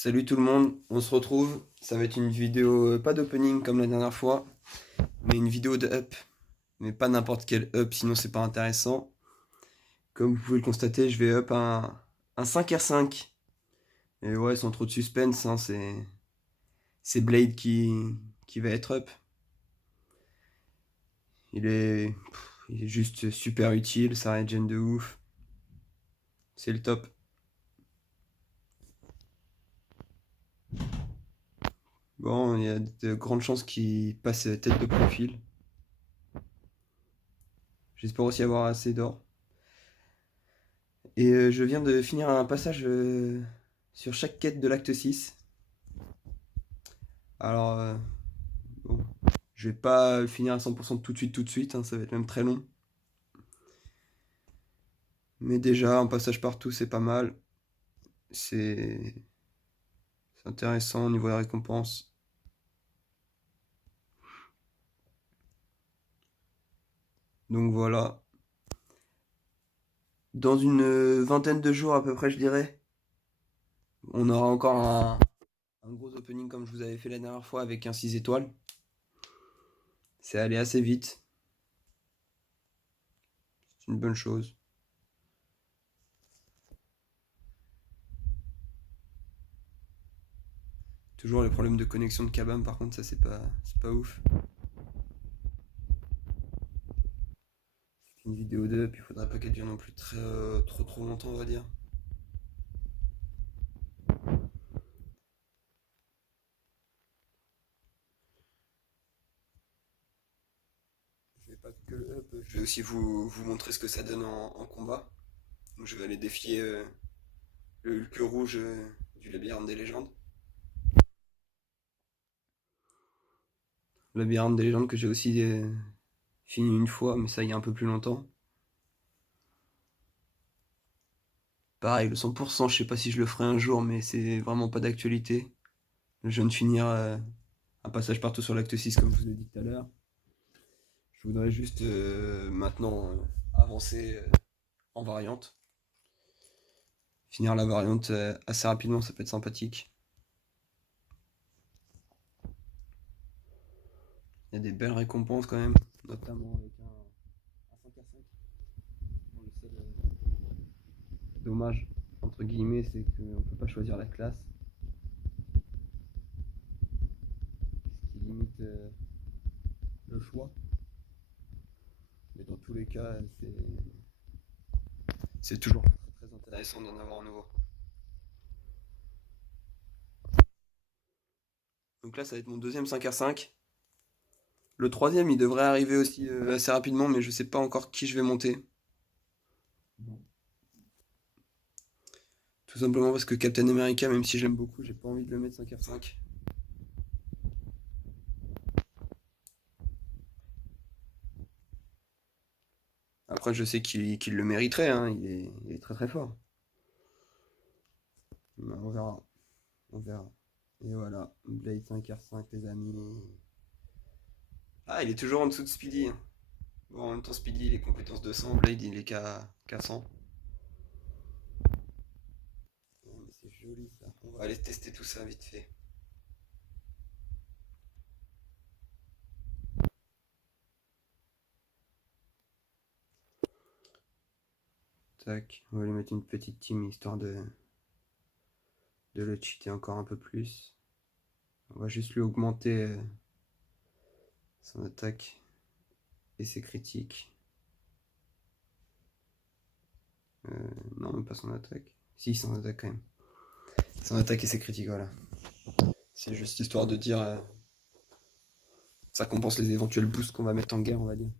Salut tout le monde, on se retrouve. Ça va être une vidéo pas d'opening comme la dernière fois, mais une vidéo de up. Mais pas n'importe quel up, sinon c'est pas intéressant. Comme vous pouvez le constater, je vais up un 5R5. Et ouais, sans trop de suspense, hein, c'est Blade qui va être up. Il est juste super utile, ça régène de ouf. C'est le top. Bon, il y a de grandes chances qu'il passe tête de profil. J'espère aussi avoir assez d'or. Et je viens de finir un passage sur chaque quête de l'acte 6. Alors, bon, je vais pas le finir à 100% tout de suite, hein, ça va être même très long. Mais déjà, un passage partout, c'est pas mal. C'est intéressant au niveau des récompenses. Donc voilà. Dans une vingtaine de jours à peu près, je dirais, on aura encore un gros opening comme je vous avais fait la dernière fois avec un 6 étoiles. C'est allé assez vite. C'est une bonne chose. Toujours les problèmes de connexion de Kabam, par contre, ça c'est pas ouf. Une vidéo d'up, il faudrait pas qu'elle dure non plus trop longtemps, on va dire. Je vais pas que le up, je vais aussi vous montrer ce que ça donne en combat. Donc je vais aller défier le Hulk rouge du labyrinthe des légendes. Le labyrinthe des légendes que j'ai aussi fini une fois, mais ça y est un peu plus longtemps. Pareil, le 100%, je sais pas si je le ferai un jour, mais c'est vraiment pas d'actualité. Je viens de finir un passage partout sur l'acte 6, comme je vous ai dit tout à l'heure. Je voudrais juste maintenant avancer en variante. Finir la variante assez rapidement, ça peut être sympathique. Il y a des belles récompenses quand même, notamment avec un 5R5. Bon, le seul dommage, entre guillemets, c'est qu'on ne peut pas choisir la classe, ce qui limite le choix. Mais dans tous les cas, c'est toujours très intéressant d'en avoir un nouveau. Donc là, ça va être mon deuxième 5R5. Le troisième, il devrait arriver aussi assez rapidement, mais je sais pas encore qui je vais monter. Tout simplement parce que Captain America, même si j'aime beaucoup, j'ai pas envie de le mettre 5R5. Après, je sais qu'il le mériterait, hein, il est très très fort. Mais on verra, on verra. Et voilà, Blade 5R5, les amis. Ah, il est toujours en dessous de Speedy, hein. Bon, en même temps, Speedy, il est compétence 200, Blade, il est qu'à 100. Oh, mais c'est joli ça. On va aller tester tout ça vite fait. Tac, on va lui mettre une petite team histoire de le cheater encore un peu plus. On va juste lui augmenter son attaque et ses critiques. Non, même pas son attaque. Si, son attaque quand même. Son attaque et ses critiques, voilà. C'est juste histoire de dire. Ça compense les éventuels boosts qu'on va mettre en guerre, on va dire.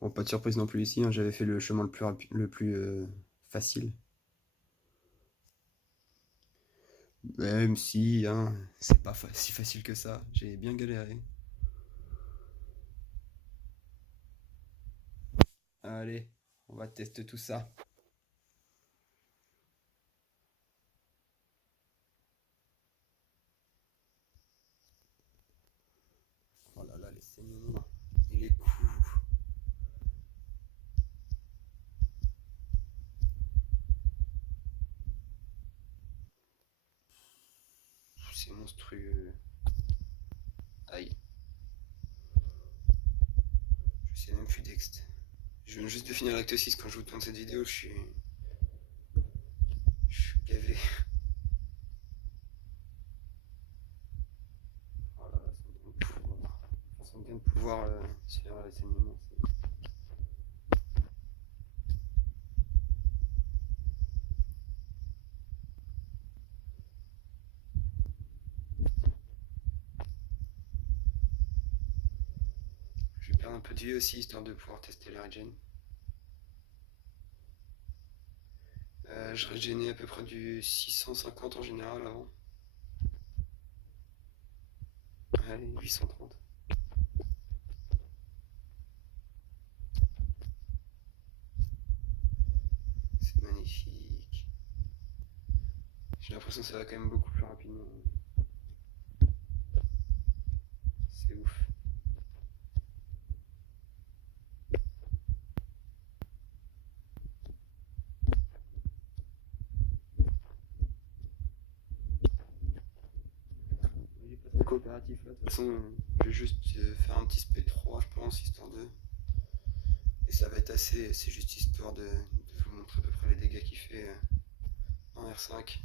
Bon, pas de surprise non plus ici, hein, j'avais fait le chemin le plus facile. Même si, hein, c'est pas si facile que ça. J'ai bien galéré. Allez, on va tester tout ça. Oh là là, les saignements. Il est cool. c'est monstrueux. Aïe. Je sais même plus d'ext. Je viens juste de finir l'acte 6 quand je vous tourne cette vidéo, je suis gavé. Oh là là, son gain de pouvoir sur les saignements. Je vais perdre un peu de vie aussi, histoire de pouvoir tester la regen. Je régénais à peu près du 650 en général avant. Allez, 830. C'est magnifique. J'ai l'impression que ça va quand même beaucoup plus rapidement. C'est ouf. Il est pas très coopératif là. De toute façon, je vais juste faire un petit spé 3, je pense, histoire de. Et ça va être assez. C'est juste histoire de vous montrer à peu près les dégâts qu'il fait en R5.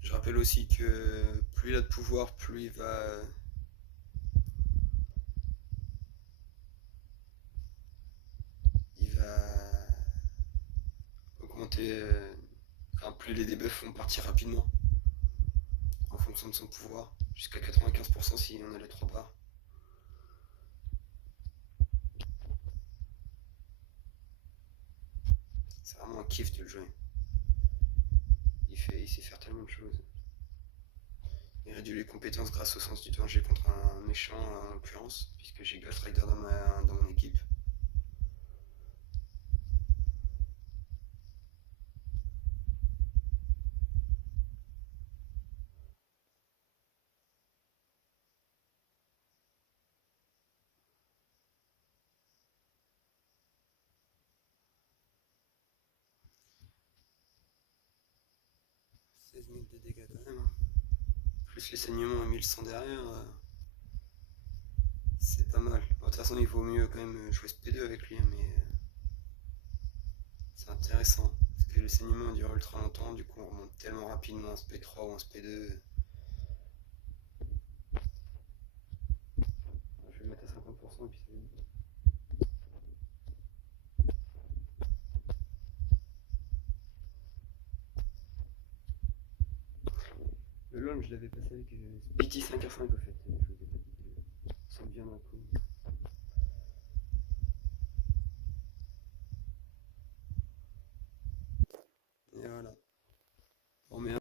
Je rappelle aussi que plus il a de pouvoir, plus il va. Il va augmenter. Enfin, plus les debuffs vont partir rapidement en fonction de son pouvoir, jusqu'à 95% s'il en a les 3 parts. C'est vraiment un kiff de le jouer. Il sait faire tellement de choses. Il réduit les compétences grâce au sens du danger contre un méchant en l'occurrence, puisque j'ai Ghost Rider dans mon équipe. « 16 000 de dégâts quand même. Plus les saignements à 1100 derrière, c'est pas mal. Bon, de toute façon, il vaut mieux quand même jouer SP2 avec lui, mais c'est intéressant. Parce que le saignement dure ultra longtemps, du coup on remonte tellement rapidement en SP3 ou en SP2. Je vais le mettre à 50% et puis c'est bon. Le LOL, je l'avais passé avec BT5R5 au fait.